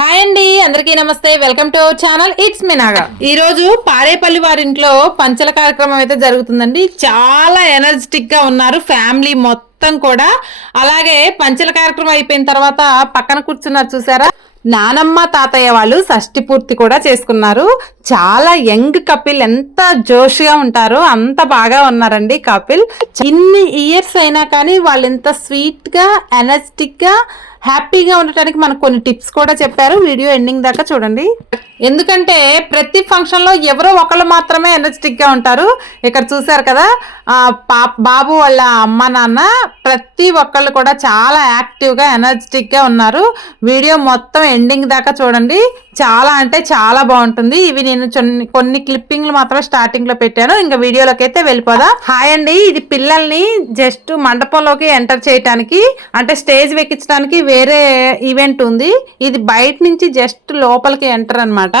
Hi అండి అందరికీ నమస్తే. Welcome to our channel it's మినాగా ఈ రోజు పారేపల్లి వారింట్లో పంచల కార్యక్రమం అయితే జరుగుతుందండి. చాలా ఎనర్జెటిక్గా ఉన్నారు ఫ్యామిలీ మొత్తం కూడా. అలాగే పంచల కార్యక్రమం అయిపోయిన తర్వాత పక్కన కూర్చున్నారు చూసారా? నానమ్మ తాతయ్య వాళ్ళు షష్టి పూర్తి కూడా చేసుకున్నారు. చాలా యంగ్ కపిల్ ఎంత జోష్గా ఉంటారో అంత బాగా ఉన్నారండి కపిల్. ఇన్ని ఇయర్స్ అయినా కానీ వాళ్ళు ఎంత స్వీట్గా ఎనర్జెటిక్గా హ్యాపీగా ఉండటానికి మనకు కొన్ని టిప్స్ కూడా చెప్పారు. వీడియో ఎండింగ్ దాకా చూడండి. ఎందుకంటే ప్రతి ఫంక్షన్లో ఎవరో ఒకళ్ళు మాత్రమే ఎనర్జెటిక్గా ఉంటారు. ఇక్కడ చూసారు కదా ఆ, బాబు వాళ్ళ అమ్మ నాన్న ప్రతి ఒక్కళ్ళు కూడా చాలా యాక్టివ్గా ఎనర్జెటిక్గా ఉన్నారు. వీడియో మొత్తం ఎండింగ్ దాకా చూడండి. చాలా అంటే చాలా బాగుంటుంది. ఇవి నేను కొన్ని కొన్ని క్లిప్పింగ్లు మాత్రం స్టార్టింగ్లో పెట్టాను. ఇంకా వీడియోలోకి అయితే వెళ్ళిపోదా. హాయ్ అండి. ఇది పిల్లల్ని జస్ట్ మండపంలోకి ఎంటర్ చేయటానికి అంటే స్టేజ్ ఎక్కించడానికి వేరే ఈవెంట్ ఉంది. ఇది బయట నుంచి జస్ట్ లోపలికి ఎంటర్ అన్నమాట.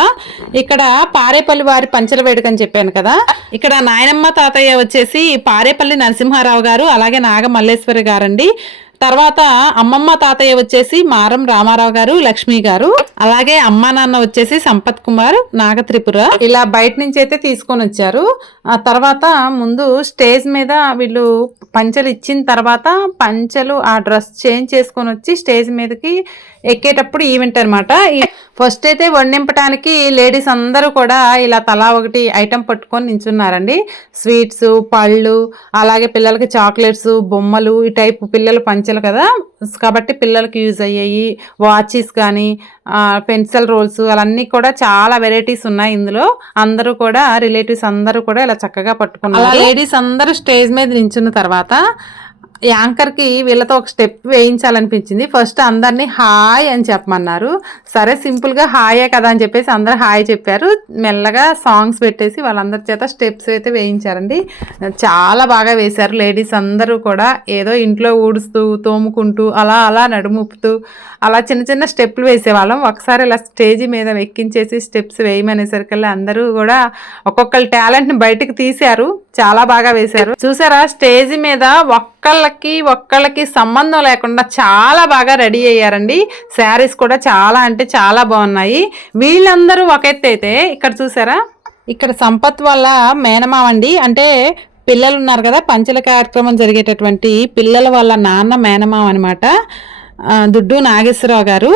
ఇక్కడ పారేపల్లి వారి పంచల వేడుక అని చెప్పాను కదా. ఇక్కడ నాయనమ్మ తాతయ్య వచ్చేసి పారేపల్లి నరసింహారావు గారు అలాగే నాగ మల్లేశ్వరి గారండి. తర్వాత అమ్మమ్మ తాతయ్య వచ్చేసి మారం రామారావు గారు లక్ష్మి గారు. అలాగే అమ్మా నాన్న వచ్చేసి సంపత్ కుమార్ నాగత్రిపుర. ఇలా బయట నుంచి అయితే తీసుకొని వచ్చారు. ఆ తర్వాత ముందు స్టేజ్ మీద వీళ్ళు పంచలు ఇచ్చిన తర్వాత పంచలు ఆ డ్రెస్ చేంజ్ చేసుకొని వచ్చి స్టేజ్ మీదకి ఎక్కేటప్పుడు ఈవెంట్ అనమాట ఫస్ట్ అయితే వండింపటానికి లేడీస్ అందరూ కూడా ఇలా తలా ఒకటి ఐటెం పట్టుకొని నించున్నారండి. స్వీట్స్ పళ్ళు అలాగే పిల్లలకి చాక్లెట్స్ బొమ్మలు ఈ టైప్ పిల్లలు పంచలు కదా. కాబట్టి పిల్లలకి యూజ్ అయ్యాయి వాచెస్ కానీ పెన్సిల్ రోల్స్ అవన్నీ కూడా చాలా వెరైటీస్ ఉన్నాయి ఇందులో. అందరూ కూడా రిలేటివ్స్ అందరూ కూడా ఇలా చక్కగా పట్టుకున్నారు. లేడీస్ అందరూ స్టేజ్ మీద నించున్న తర్వాత యాంకర్కి వీళ్ళతో ఒక స్టెప్ వేయించాలనిపించింది. ఫస్ట్ అందరినీ హాయ్ అని చెప్పమన్నారు. సరే సింపుల్గా హాయే కదా అని చెప్పేసి అందరు హాయ్ చెప్పారు. మెల్లగా సాంగ్స్ పెట్టేసి వాళ్ళందరి చేత స్టెప్స్ అయితే వేయించారండి. చాలా బాగా వేశారు. లేడీస్ అందరూ కూడా ఏదో ఇంట్లో ఊడుస్తూ తోముకుంటూ అలా అలా నడుముపుతూ అలా చిన్న చిన్న స్టెప్లు వేసేవాళ్ళం. ఒకసారి ఇలా స్టేజ్ మీద ఎక్కించేసి స్టెప్స్ వేయమనేసరికల్లా అందరూ కూడా ఒక్కొక్కరి టాలెంట్ని బయటకు తీశారు. చాలా బాగా వేశారు. చూసారా? స్టేజ్ మీద ఒక్కళ్ళకి ఒక్కళ్ళకి సంబంధం లేకుండా చాలా బాగా రెడీ అయ్యారండి. శారీస్ కూడా చాలా అంటే చాలా బాగున్నాయి. వీళ్ళందరూ ఒక అయితే ఇక్కడ చూసారా? ఇక్కడ సంపత్ వల్ల మేనమావండి అంటే పిల్లలు ఉన్నారు కదా పంచల కార్యక్రమం జరిగేటటువంటి పిల్లల వాళ్ళ నాన్న మేనమావ అనమాట దుడ్డు నాగేశ్వరరావు గారు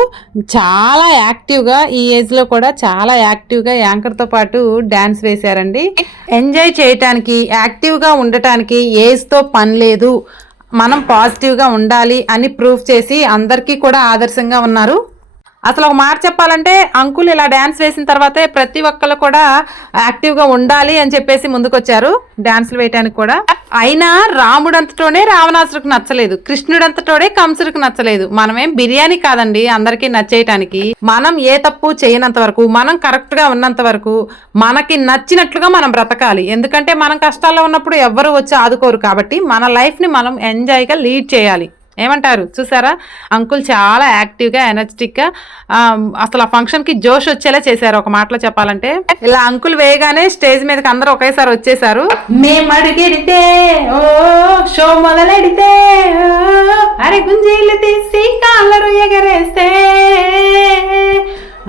చాలా యాక్టివ్గా ఈ ఏజ్లో కూడా చాలా యాక్టివ్గా యాంకర్తో పాటు డ్యాన్స్ వేశారండి. ఎంజాయ్ చేయటానికి యాక్టివ్గా ఉండటానికి ఏజ్తో పని లేదు. మనం పాజిటివ్గా ఉండాలి అని ప్రూఫ్ చేసి అందరికీ కూడా ఆదర్శంగా ఉన్నారు. అసలు ఒక మాట చెప్పాలంటే అంకుల్ ఇలా డ్యాన్స్ వేసిన తర్వాతే ప్రతి ఒక్కళ్ళు కూడా యాక్టివ్గా ఉండాలి అని చెప్పేసి ముందుకొచ్చారు డ్యాన్సులు వేయటానికి కూడా. అయినా రాముడంతటోనే రావణాసురుకు నచ్చలేదు కృష్ణుడంతటోడే కంసుడికి నచ్చలేదు. మనమేం బిర్యానీ కాదండి అందరికీ నచ్చేయటానికి. మనం ఏ తప్పు చేయనంత వరకు మనం కరెక్ట్గా ఉన్నంత వరకు మనకి నచ్చినట్లుగా మనం బ్రతకాలి. ఎందుకంటే మనం కష్టాల్లో ఉన్నప్పుడు ఎవ్వరు వచ్చి ఆదుకోరు కాబట్టి మన లైఫ్ని మనం ఎంజాయ్గా లీడ్ చేయాలి. ఏమంటారు? చూసారా? అంకుల్ చాలా యాక్టివ్గా ఎనర్జెటిక్గా అసలు ఆ ఫంక్షన్కి జోష్ వచ్చేలా చేశారు. ఒక మాటలో చెప్పాలంటే ఇలా అంకుల్ వేయగానే స్టేజ్ మీదకి అందరూ ఒకేసారి వచ్చేసారు. మేము ఓ షో మొదలెడితే అరే గుంజీలు తీసి కాళ్ళరు ఎగరేస్తే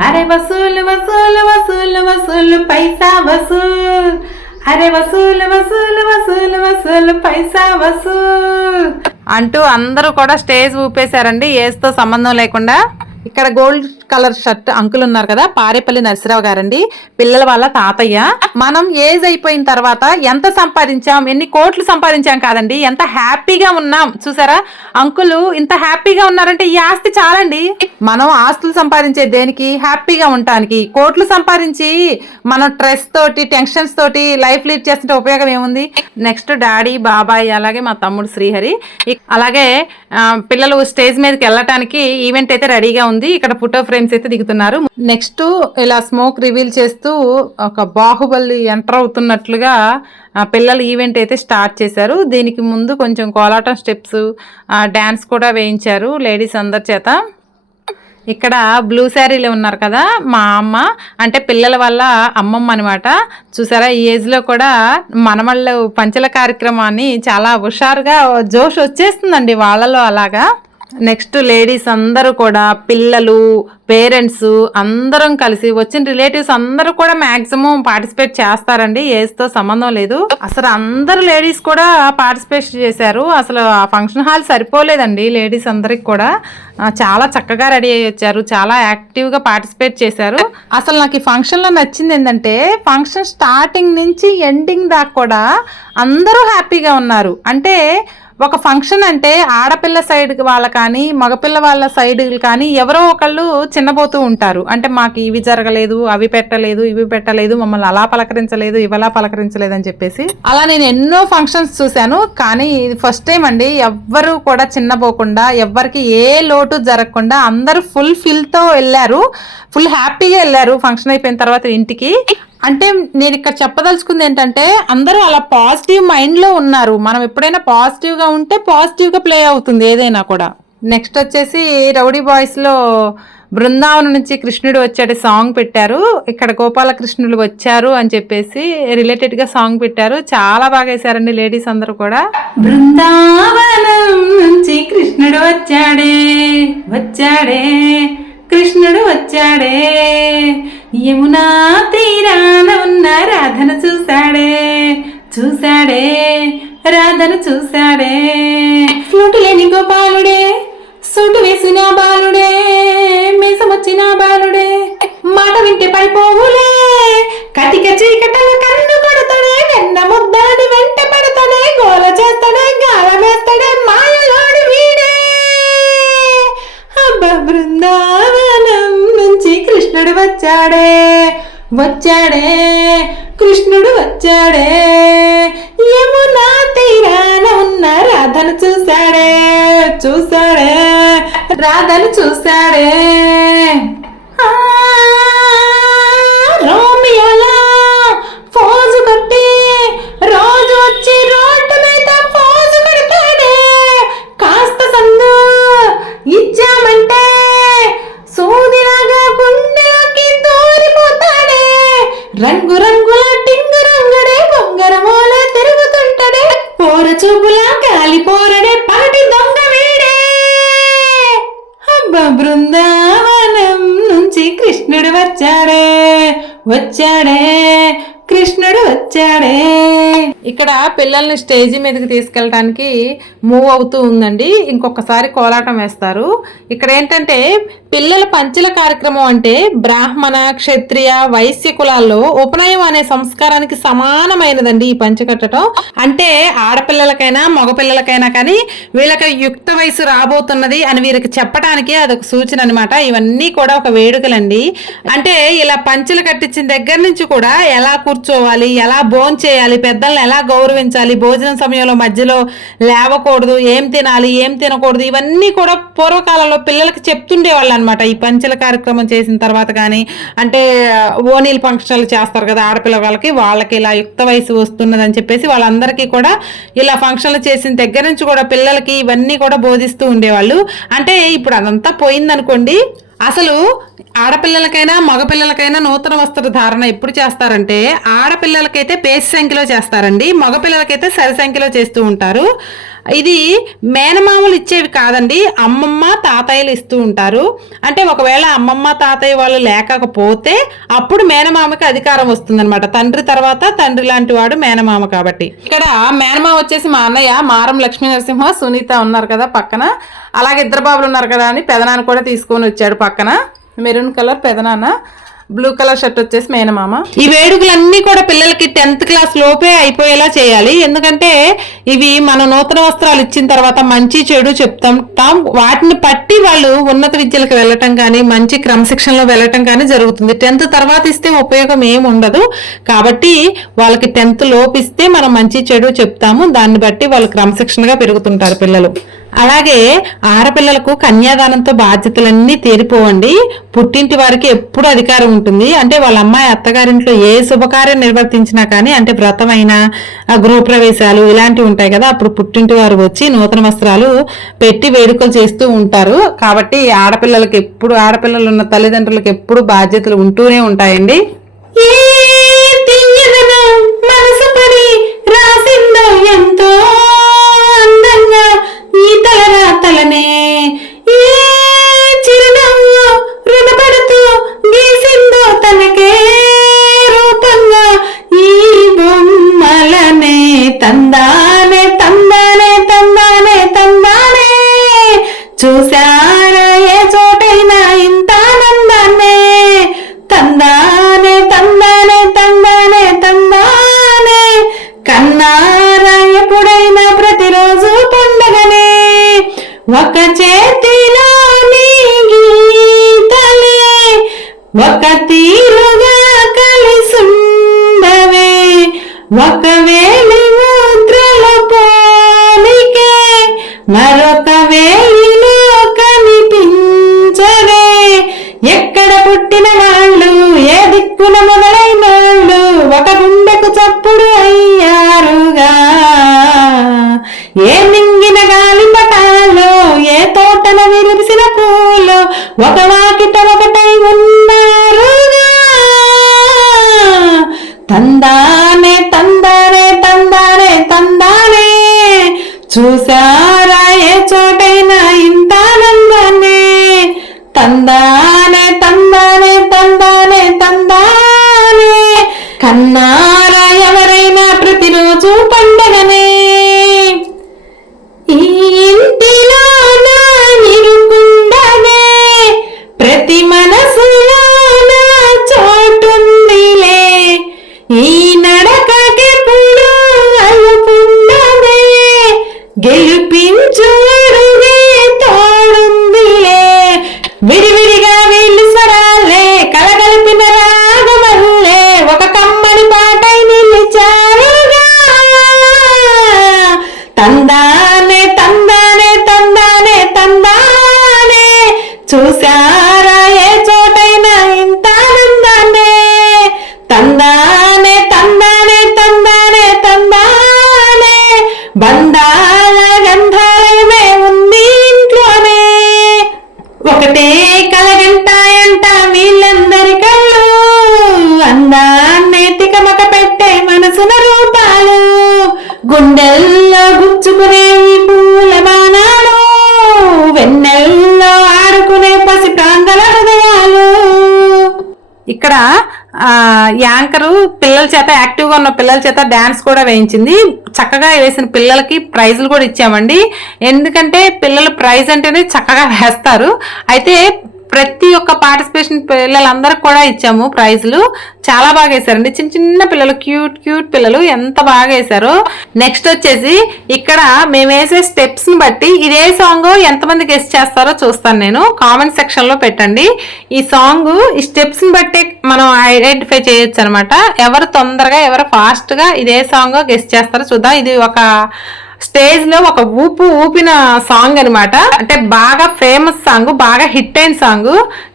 అరే వసూలు వసూలు వసూలు వసూలు పైసా వసూల్ అరే వసూలు వసూలు వసూలు వసూలు పైసా వసూల్ అంటూ అందరూ కూడా స్టేజ్ ఊపేశారండి. ఏజ్తో సంబంధం లేకుండా. ఇక్కడ గోల్డ్ కలర్ షర్ట్ అంకుల్ ఉన్నారు కదా పారేపల్లి నరసరావు గారండి. పిల్లల వాళ్ళ తాతయ్య. మనం ఏజ్ అయిపోయిన తర్వాత ఎంత సంపాదించాం ఎన్ని కోట్లు సంపాదించాం కాదండి ఎంత హ్యాపీగా ఉన్నాం. చూసారా? అంకులు ఇంత హ్యాపీగా ఉన్నారంటే ఈ ఆస్తి చాలండి. మనం ఆస్తులు సంపాదించే దేనికి హ్యాపీగా ఉండటానికి కోట్లు సంపాదించి మనం స్ట్రెస్ తోటి టెన్షన్స్ తోటి లైఫ్ లీడ్ చేస్తుంటే ఉపయోగం ఏముంది? నెక్స్ట్ డాడీ బాబాయ్ అలాగే మా తమ్ముడు శ్రీహరి. అలాగే పిల్లలు స్టేజ్ మీదకి వెళ్ళటానికి ఈవెంట్ అయితే రెడీగా ఉంది. ఇక్కడ ఫోటో ఫ్రేమ్స్ అయితే దిగుతున్నారు. నెక్స్ట్ ఇలా స్మోక్ రివీల్ చేస్తూ ఒక బాహుబలి ఎంటర్ అవుతున్నట్లుగా పిల్లలు ఈవెంట్ అయితే స్టార్ట్ చేశారు. దీనికి ముందు కొంచెం కోలాటం స్టెప్స్ డ్యాన్స్ కూడా వేయించారు లేడీస్ అందరి చేత. ఇక్కడ బ్లూ శారీలో ఉన్నారు కదా మా అమ్మ. అంటే పిల్లల వల్ల అమ్మమ్మ అనమాట చూసారా ఈ ఏజ్లో కూడా మనమళ్ళు పంచల కార్యక్రమాన్ని చాలా హుషారుగా జోష్ వచ్చేస్తుందండి వాళ్ళలో అలాగా. నెక్స్ట్ లేడీస్ అందరూ కూడా పిల్లలు పేరెంట్స్ అందరం కలిసి వచ్చిన రిలేటివ్స్ అందరూ కూడా మాక్సిమం పార్టిసిపేట్ చేస్తారండి. ఏజ్తో సంబంధం లేదు. అసలు అందరు లేడీస్ కూడా పార్టిసిపేట్ చేశారు. అసలు ఆ ఫంక్షన్ హాల్ సరిపోలేదండి లేడీస్ అందరికి కూడా. చాలా చక్కగా రెడీ అయ్యి వచ్చారు. చాలా యాక్టివ్గా పార్టిసిపేట్ చేశారు. అసలు నాకు ఈ ఫంక్షన్లో నచ్చింది ఏంటంటే ఫంక్షన్ స్టార్టింగ్ నుంచి ఎండింగ్ దాకా కూడా అందరూ హ్యాపీగా ఉన్నారు. అంటే ఒక ఫంక్షన్ అంటే ఆడపిల్ల సైడ్ వాళ్ళ కానీ మగపిల్ల వాళ్ళ సైడ్ కానీ ఎవరో ఒకళ్ళు చిన్నపోతూ ఉంటారు. అంటే మాకు ఇవి జరగలేదు అవి పెట్టలేదు ఇవి పెట్టలేదు మమ్మల్ని అలా పలకరించలేదు ఇవలా పలకరించలేదు అని చెప్పేసి అలా నేను ఎన్నో ఫంక్షన్స్ చూశాను. కానీ ఇది ఫస్ట్ టైం అండి. ఎవ్వరు కూడా చిన్నపోకుండా ఎవ్వరికి ఏ లోటు జరగకుండా అందరూ ఫుల్ ఫిల్తో వెళ్ళారు. ఫుల్ హ్యాపీగా వెళ్ళారు. ఫంక్షన్ అయిపోయిన తర్వాత ఇంటికి. అంటే నేను ఇక్కడ చెప్పదలుచుకుంది ఏంటంటే అందరూ అలా పాజిటివ్ మైండ్లో ఉన్నారు. మనం ఎప్పుడైనా పాజిటివ్గా ఉంటే పాజిటివ్గా ప్లే అవుతుంది ఏదైనా కూడా. నెక్స్ట్ వచ్చేసి రౌడీ బాయ్స్లో బృందావనం నుంచి కృష్ణుడు వచ్చాడు సాంగ్ పెట్టారు. ఇక్కడ గోపాలకృష్ణులు వచ్చారు అని చెప్పేసి రిలేటెడ్గా సాంగ్ పెట్టారు. చాలా బాగా వేశారండి లేడీస్ అందరూ కూడా. బృందావనం నుంచి కృష్ణుడు వచ్చాడే వచ్చాడే కృష్ణుడు వచ్చాడే. యమునా తీరాన ఉన్న రాధను చూశాడే. చూశాడే. రాధను చూశాడే. ఫ్లూటు లేని గోపాలుడే సూటు వేసిన బాలుడే మీసం వచ్చిన బాలుడే. మాట వింటే పడిపోవులే కటిక చీకటల కన్ను కొడతాడే వెన్న ముద్దాడి వెంట పడతాడే గోల చేస్తాడే గాల వేస్తాడే మాయలోడు వీడే. అబ్బ బృందావనం. కృష్ణుడు వచ్చాడే వచ్చాడే కృష్ణుడు వచ్చాడే. యమునా తీరాన ఉన్న రాధను చూశాడే చూశాడే రాధను చూశాడే. బృందావనం నుంచి కృష్ణుడు వచ్చాడే వచ్చాడే కృష్ణుడు వచ్చాడే. ఇక్కడ పిల్లల్ని స్టేజి మీదకి తీసుకెళ్ళడానికి మూవ్ అవుతూ ఉందండి. ఇంకొకసారి కోలాటం వేస్తారు. ఇక్కడ ఏంటంటే పిల్లల పంచుల కార్యక్రమం అంటే బ్రాహ్మణ క్షత్రియ వైశ్య కులాల్లో ఉపనయం అనే సంస్కారానికి సమానమైనదండి ఈ పంచ కట్టడం. అంటే ఆడపిల్లలకైనా మగపిల్లలకైనా కానీ వీళ్ళకి యుక్త వయసు రాబోతున్నది అని వీరికి చెప్పడానికి అదొక సూచన అనమాట ఇవన్నీ కూడా ఒక వేడుకలండి. అంటే ఇలా పంచులు కట్టించిన దగ్గర నుంచి కూడా ఎలా కూర్చోవాలి ఎలా భోంచేయాలి చేయాలి ఎలా గౌరవించాలి? భోజనం సమయంలో మధ్యలో లేవకూడదు ఏం తినాలి ఏం తినకూడదు ఇవన్నీ కూడా పూర్వకాలంలో పిల్లలకి చెప్తుండేవాళ్ళు అనమాట ఈ పంచల కార్యక్రమం చేసిన తర్వాత కానీ అంటే ఓనీల్ ఫంక్షన్లు చేస్తారు కదా ఆడపిల్ల వాళ్ళకి వాళ్ళకి ఇలా యుక్త వయసు వస్తున్నదని చెప్పేసి వాళ్ళందరికీ కూడా ఇలా ఫంక్షన్లు చేసిన దగ్గర నుంచి కూడా పిల్లలకి ఇవన్నీ కూడా బోధిస్తూ ఉండేవాళ్ళు. అంటే ఇప్పుడు అదంతా పోయిందనుకోండి అసలు ఆడపిల్లలకైనా మగపిల్లలకైనా నూతన వస్త్రధారణ ఎప్పుడు చేస్తారంటే ఆడపిల్లలకైతే పేసి సంఖ్యలో చేస్తారండి మగపిల్లలకైతే సరి సంఖ్యలో చేస్తూ ఉంటారు. ఇది మేనమామలు ఇచ్చేవి కాదండి. అమ్మమ్మ తాతయ్యలు ఇస్తూ ఉంటారు. అంటే ఒకవేళ అమ్మమ్మ తాతయ్య వాళ్ళు లేకపోతే అప్పుడు మేనమామకి అధికారం వస్తుందన్నమాట. తండ్రి తర్వాత తండ్రి లాంటి వాడు మేనమామ కాబట్టి. ఇక్కడ మేనమామ వచ్చేసి మా అన్నయ్య మారం లక్ష్మీ నరసింహ సునీత ఉన్నారు కదా పక్కన. అలాగే ఇద్దరు బాబులు ఉన్నారు కదా అని పెదనాన్న కూడా తీసుకొని వచ్చాడు పక్కన. మెరూన్ కలర్ పెదనాన్న. బ్లూ కలర్ షర్ట్ వచ్చేసి మేనమామ. ఈ వేడుకలన్నీ కూడా పిల్లలకి టెన్త్ క్లాస్ లోపే అయిపోయేలా చేయాలి. ఎందుకంటే ఇవి మన నూతన వస్త్రాలు ఇచ్చిన తర్వాత మంచి చెడు చెప్తాం. తాం వాటిని పట్టి వాళ్ళు ఉన్నత విద్యలకు వెళ్ళటం కానీ మంచి క్రమశిక్షణలో వెళ్ళటం కానీ జరుగుతుంది. టెన్త్ తర్వాత ఇస్తే ఉపయోగం ఏమి ఉండదు. కాబట్టి వాళ్ళకి టెన్త్ లోపు ఇస్తే మనం మంచి చెడు చెప్తాము. దాన్ని బట్టి వాళ్ళు క్రమశిక్షణగా పెరుగుతుంటారు పిల్లలు. అలాగే ఆడపిల్లలకు కన్యాదానంతో బాధ్యతలన్నీ తీరిపోవండి. పుట్టింటి వారికి ఎప్పుడు అధికారం ఉంటుంది. అంటే వాళ్ళ అమ్మాయి అత్తగారింట్లో ఏ శుభకార్యం నిర్వర్తించినా కానీ అంటే వ్రతమైన గృహప్రవేశాలు ఇలాంటివి ఉంటాయి కదా అప్పుడు పుట్టింటి వారు వచ్చి నూతన వస్త్రాలు పెట్టి వేడుకలు చేస్తూ ఉంటారు. కాబట్టి ఆడపిల్లలకి ఎప్పుడు ఆడపిల్లలు ఉన్న తల్లిదండ్రులకు ఎప్పుడు బాధ్యతలు ఉంటూనే ఉంటాయండి. ఒకవేళ యాంకరు పిల్లల చేత యాక్టివ్గా ఉన్న పిల్లల చేత డ్యాన్స్ కూడా వేయించింది. చక్కగా వేసిన పిల్లలకి ప్రైజులు కూడా ఇచ్చామండి. ఎందుకంటే పిల్లలు ప్రైజ్ అంటేనే చక్కగా వేస్తారు. అయితే ప్రతి ఒక్క పార్టిసిపేషన్ పిల్లలందరికి కూడా ఇచ్చాము ప్రైజులు. చాలా బాగా వేశారండి చిన్న చిన్న పిల్లలు క్యూట్ క్యూట్ పిల్లలు ఎంత బాగా వేశారో నెక్స్ట్ వచ్చేసి ఇక్కడ మేము వేసే స్టెప్స్ని బట్టి ఇదే సాంగ్ ఎంతమంది గెస్ట్ చేస్తారో చూస్తాను నేను. కామెంట్ సెక్షన్లో పెట్టండి. ఈ సాంగ్ ఈ స్టెప్స్ని బట్టి మనం ఐడెంటిఫై చేయొచ్చు అనమాట ఎవరు తొందరగా ఎవరు ఫాస్ట్గా ఇదే సాంగ్ గెస్ట్ చేస్తారో చూద్దాం. ఇది ఒక స్టేజ్లో ఒక ఊపు ఊపిన సాంగ్ అన్నమాట. అంటే బాగా ఫేమస్ సాంగ్ బాగా హిట్ అయిన సాంగ్.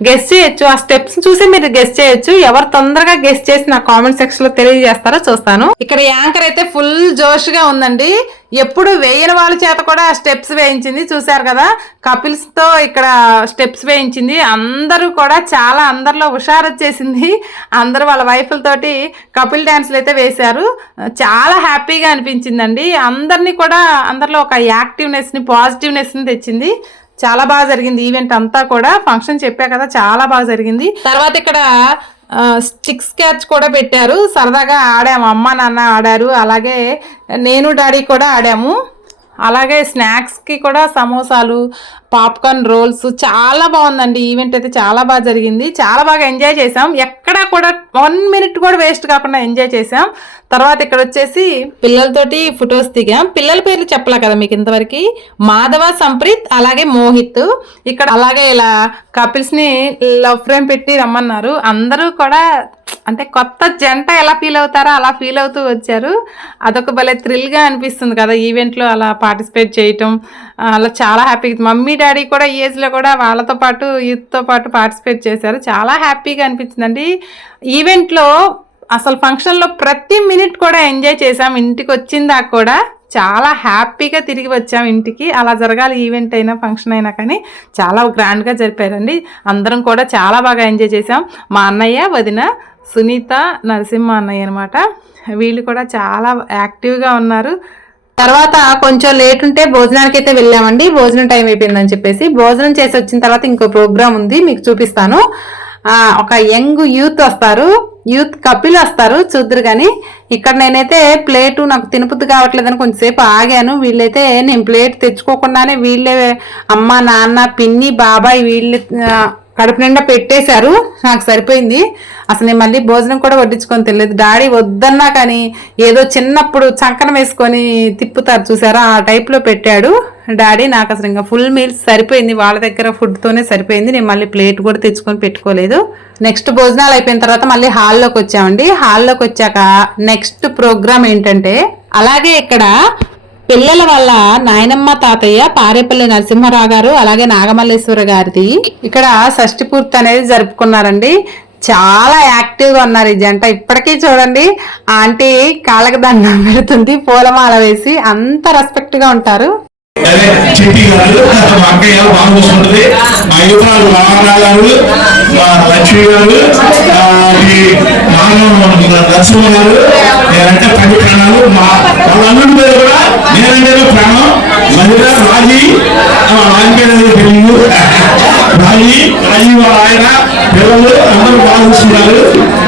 గెస్ట్ చేయొచ్చు. ఆ స్టెప్స్ చూసి మీరు గెస్ట్ చేయొచ్చు. ఎవరు తొందరగా గెస్ట్ చేసి నా కామెంట్ సెక్షన్లో తెలియజేస్తారో చూస్తాను. ఇక్కడ యాంకర్ అయితే ఫుల్ జోష్గా ఉందండి. ఎప్పుడు వేయని వాళ్ళ చేత కూడా స్టెప్స్ వేయించింది చూశారు కదా? కపిల్స్తో ఇక్కడ స్టెప్స్ వేయించింది. అందరూ కూడా చాలా అందరిలో హుషారు వచ్చేసింది. అందరూ వాళ్ళ వైఫ్లతోటి కపిల్ డ్యాన్స్లు అయితే వేశారు. చాలా హ్యాపీగా అనిపించిందండి. అందరినీ కూడా అందరిలో ఒక యాక్టివ్నెస్ని పాజిటివ్నెస్ని తెచ్చింది. చాలా బాగా జరిగింది. ఈవెంట్ అంతా కూడా. ఫంక్షన్ చెప్పా కదా చాలా బాగా జరిగింది. తర్వాత ఇక్కడ స్టిక్స్ క్యాచ్ కూడా పెట్టారు. సరదాగా ఆడాము. అమ్మ నాన్న ఆడారు. అలాగే నేను డాడీ కూడా ఆడాము. అలాగే స్నాక్స్కి కూడా సమోసాలు పాప్కార్న్ రోల్స్ చాలా బాగుందండి. ఈవెంట్ అయితే చాలా బాగా జరిగింది. చాలా బాగా ఎంజాయ్ చేసాం ఎక్కడా కూడా వన్ మినిట్ కూడా వేస్ట్ కాకుండా ఎంజాయ్ చేసాం తర్వాత ఇక్కడ వచ్చేసి పిల్లలతోటి ఫొటోస్ దిగాం. పిల్లల పేర్లు చెప్పలే కదా మీకు ఇంతవరకు? మాధవ సంప్రీత్ అలాగే మోహిత్. ఇక్కడ అలాగే ఇలా కపిల్స్ని లవ్ ఫ్రేమ్ పెట్టి రమ్మన్నారు. అందరూ కూడా అంటే కొత్త జంట ఎలా ఫీల్ అవుతారో అలా ఫీల్ అవుతూ వచ్చారు. అదొక భలే థ్రిల్గా అనిపిస్తుంది కదా ఈవెంట్లో అలా పార్టిసిపేట్ చేయటం. అలా చాలా హ్యాపీగా మమ్మీ డాడీ కూడా ఈ ఏజ్లో కూడా వాళ్ళతో పాటు యూత్తో పాటు పార్టిసిపేట్ చేశారు. చాలా హ్యాపీగా అనిపించిందండి. ఈవెంట్లో అసలు ఫంక్షన్లో ప్రతి మినిట్ కూడా ఎంజాయ్ చేసాం ఇంటికి వచ్చిందాకా కూడా చాలా హ్యాపీగా తిరిగి వచ్చాం ఇంటికి. అలా జరగాలి ఈవెంట్ అయినా ఫంక్షన్ అయినా కానీ చాలా గ్రాండ్గా జరిపారండి. అందరం కూడా చాలా బాగా ఎంజాయ్ చేసాం మా అన్నయ్య వదిన సునీత నరసింహ అన్నయ్య అనమాట వీళ్ళు కూడా చాలా యాక్టివ్గా ఉన్నారు. తర్వాత కొంచెం లేట్ ఉంటే భోజనానికి అయితే వెళ్ళామండి. భోజనం టైం అయిపోయిందని చెప్పేసి భోజనం చేసి వచ్చిన తర్వాత ఇంకో ప్రోగ్రామ్ ఉంది మీకు చూపిస్తాను. ఒక యంగ్ యూత్ వస్తారు. యూత్ కపిల్ వస్తారు చూద్దరు కానీ ఇక్కడ నేనైతే ప్లేటు నాకు తినపుద్దు కావట్లేదని కొంచెంసేపు ఆగాను. వీళ్ళైతే నేను ప్లేట్ తెచ్చుకోకుండానే వీళ్ళే అమ్మ నాన్న పిన్ని బాబాయ్ వీళ్ళు కడుపు నిండా పెట్టేశారు. నాకు సరిపోయింది. అసలు నేను మళ్ళీ భోజనం కూడా వడ్డించుకొని తెలియదు డాడీ వద్దన్నా కానీ ఏదో చిన్నప్పుడు చంకన వేసుకొని తిప్పుతారు చూసారా? ఆ టైప్లో పెట్టాడు. డాడీ నాకు అసలు ఇంకా ఫుల్ మీల్స్ సరిపోయింది. వాళ్ళ దగ్గర ఫుడ్తోనే సరిపోయింది. నేను మళ్ళీ ప్లేట్ కూడా తెచ్చుకొని పెట్టుకోలేదు. నెక్స్ట్ భోజనాలు అయిపోయిన తర్వాత మళ్ళీ హాల్లోకి వచ్చామండి. హాల్లోకి వచ్చాక నెక్స్ట్ ప్రోగ్రామ్ ఏంటంటే అలాగే ఇక్కడ పిల్లల వల్ల నాయనమ్మ తాతయ్య పారేపల్లి నరసింహరావు గారు అలాగే నాగమల్లేశ్వర గారిది. ఇక్కడ షష్టి పూర్తి అనేది జరుపుకున్నారండి. చాలా యాక్టివ్గా ఉన్నారు ఈ జంట. ఇప్పటికీ చూడండి ఆంటీ కాళ్ళకి దండం పెడుతుంది పూలమాల వేసి అంత రెస్పెక్ట్గా ఉంటారు. చిట్టి గారు మా అక్కయ్య బాగా చూసుకుంటుంది. మా యువరాలు రామారావు గారు మా లక్ష్మి గారు నరసింహ గారు నేనంటే పది ప్రాణాలు మా వాళ్ళందరి మీద కూడా నేనంటే ప్రాణం. మహిళ రాజీ ఆ, రాజీ రాజీ రాజీ వాళ్ళ ఆయన పిల్లలు అందరూ బాగా చూస్తున్నారు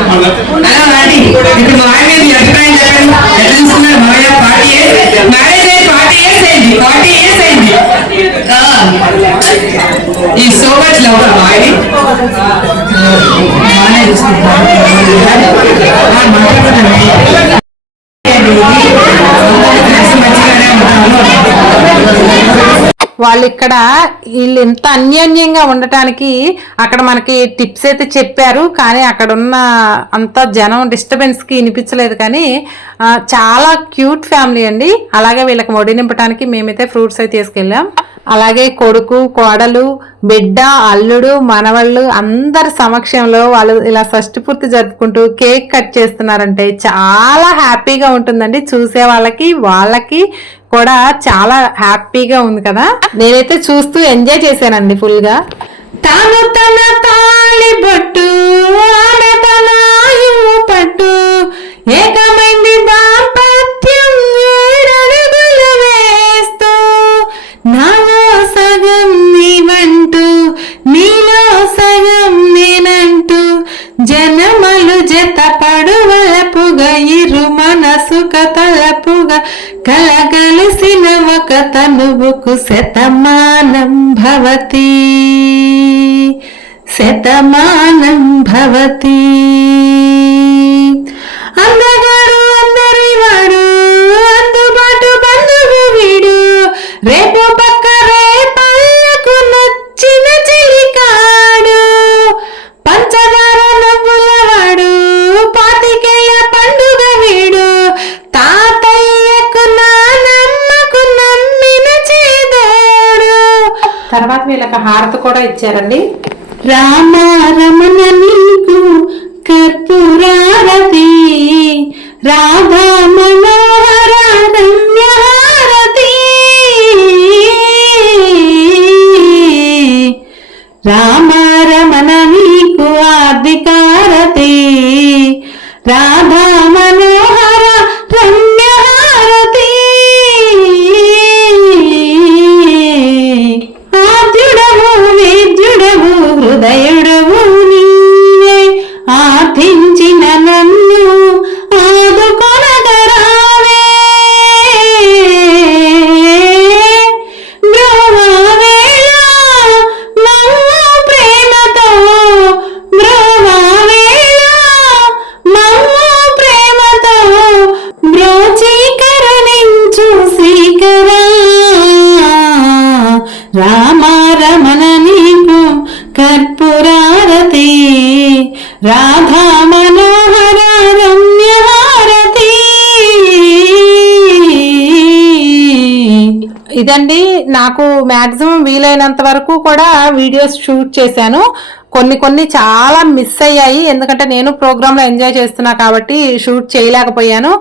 వాళ్ళ ఇప్పుడు మా ఆయన అభిప్రాయం చెప్పండి. బాగానే వాళ్ళు ఇక్కడ వీళ్ళు ఇంత అన్యోన్యంగా ఉండటానికి అక్కడ మనకి టిప్స్ అయితే చెప్పారు కానీ అక్కడ ఉన్న అంత జనం డిస్టర్బెన్స్కి వినిపించలేదు. కానీ చాలా క్యూట్ ఫ్యామిలీ అండి. అలాగే వీళ్ళకి వడి నింపడానికి మేమైతే ఫ్రూట్స్ అయితే తీసుకెళ్ళాం. అలాగే కొడుకు కోడలు బిడ్డ అల్లుడు మనవళ్ళు అందరి సమక్షంలో వాళ్ళు ఇలా షష్టి పూర్తి జరుపుకుంటూ కేక్ కట్ చేస్తున్నారంటే చాలా హ్యాపీగా ఉంటుందండి. చూసే వాళ్ళకి వాళ్ళకి కూడా చాలా హ్యాపీగా ఉంది కదా. నేనైతే చూస్తూ ఎంజాయ్ చేశానండి ఫుల్గా తాను తన తాళి పట్టు తన పట్టు ఏకమైంది దాంపత్యం కలగలిసిన ఒక తనువుకు శతమానం భవతి. శతమా వీళ్ళకి హారతి కూడా ఇచ్చారండి. రామ రమణని ఇదండి. నాకు మాక్సిమం వీలైనంత వరకు కూడా వీడియోస్ షూట్ చేశాను. కొన్ని కొన్ని చాలా మిస్ అయ్యాయి. ఎందుకంటే నేను ప్రోగ్రాంలో ఎంజాయ్ చేస్తున్నా కాబట్టి షూట్ చేయలేకపోయాను.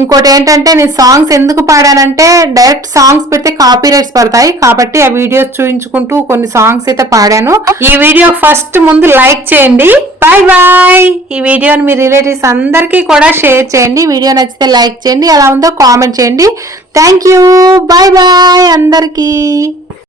ఇంకోటి ఏంటంటే నేను సాంగ్స్ ఎందుకు పాడానంటే డైరెక్ట్ సాంగ్స్ పెడితే కాపీ రైట్స్ పడతాయి. కాబట్టి ఆ వీడియోస్ చూపించుకుంటూ కొన్ని సాంగ్స్ అయితే పాడాను. ఈ వీడియో ఫస్ట్ ముందు లైక్ చేయండి. Bye bye. ఈ వీడియోని మీ రిలేటివ్స్ అందరికీ కూడా షేర్ చేయండి. వీడియో నచ్చితే లైక్ చేయండి. ఎలా ఉందో కామెంట్ చేయండి. Thank you. బాయ్ బాయ్ అందరికీ.